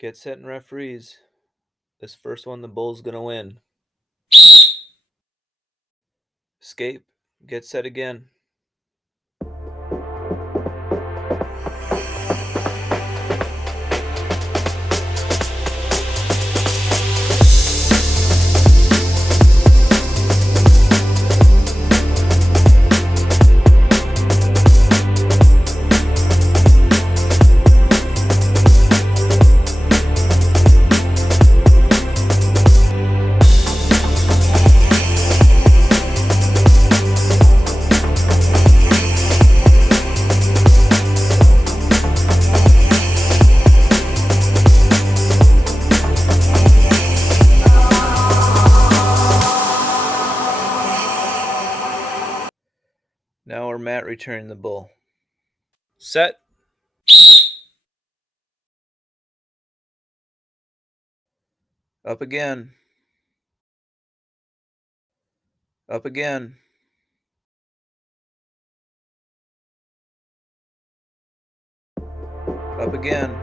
Get set and referees. This first one, the bull's gonna win. Escape. Get set again. Now we're Matt returning the bull. Set. Up again. Up again. Up again.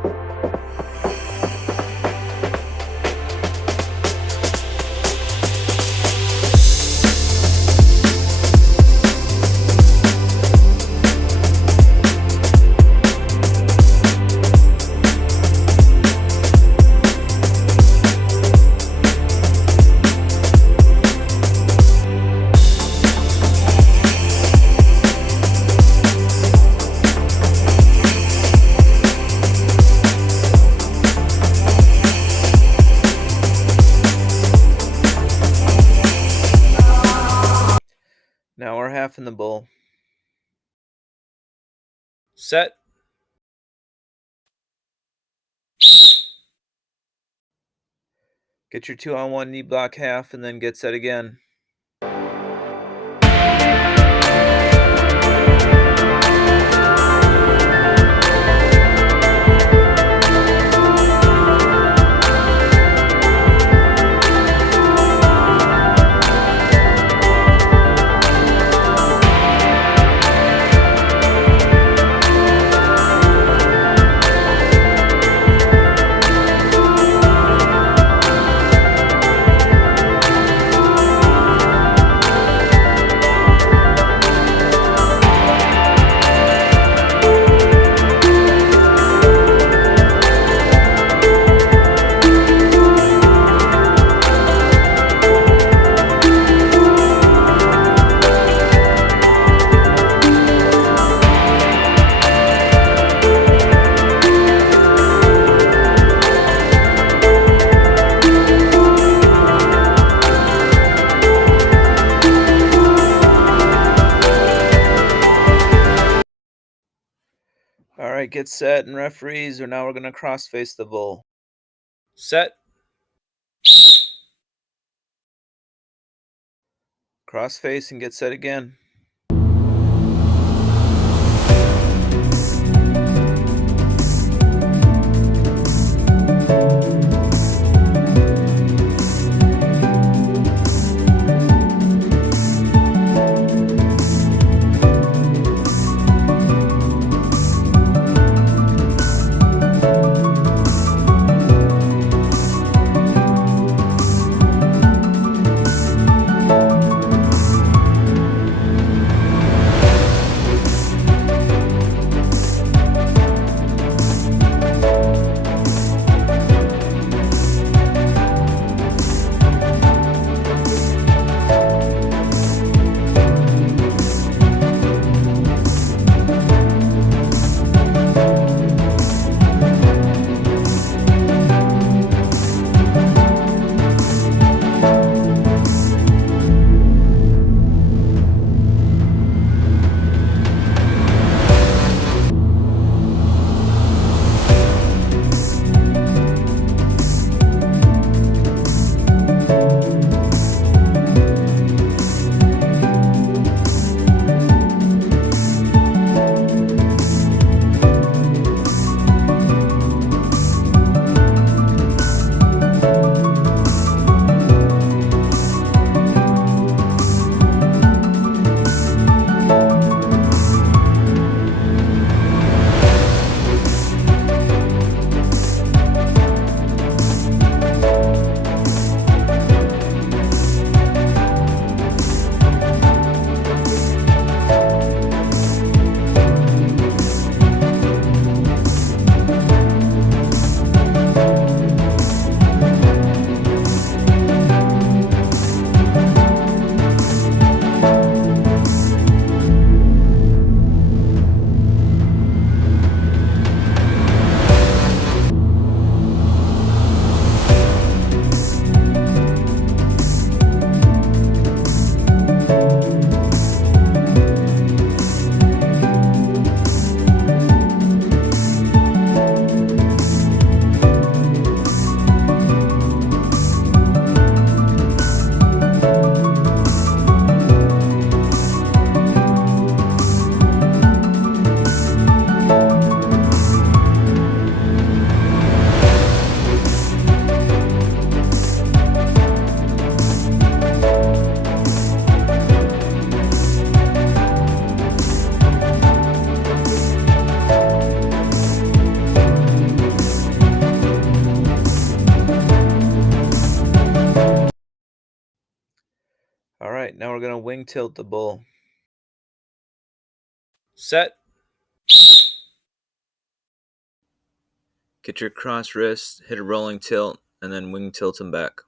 Now we're half in the bull. Set. Get your 2-on-1 knee block half and then get set again. All right, get set and referees, or now we're going to crossface the bull. Set. Crossface and get set again. going to wing tilt the bull. Set. Get your cross wrist, hit a rolling tilt, and then wing tilt him back.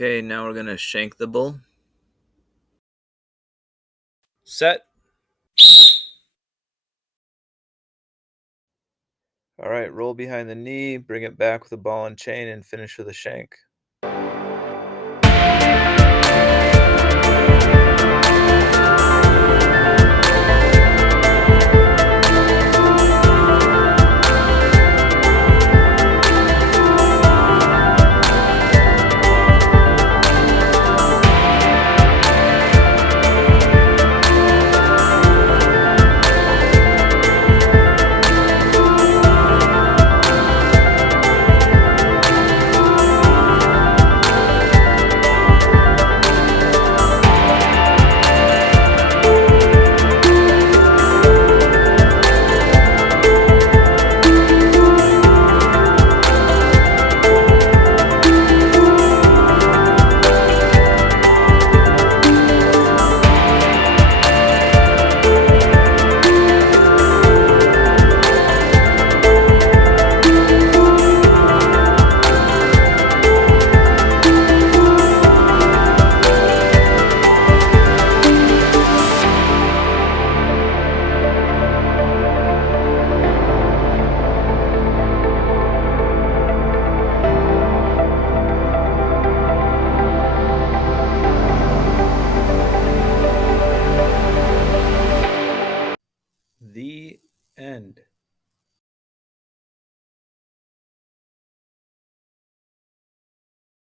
Okay, now we're going to shank the bull. Set. All right, roll behind the knee, bring it back with a ball and chain, and finish with a shank.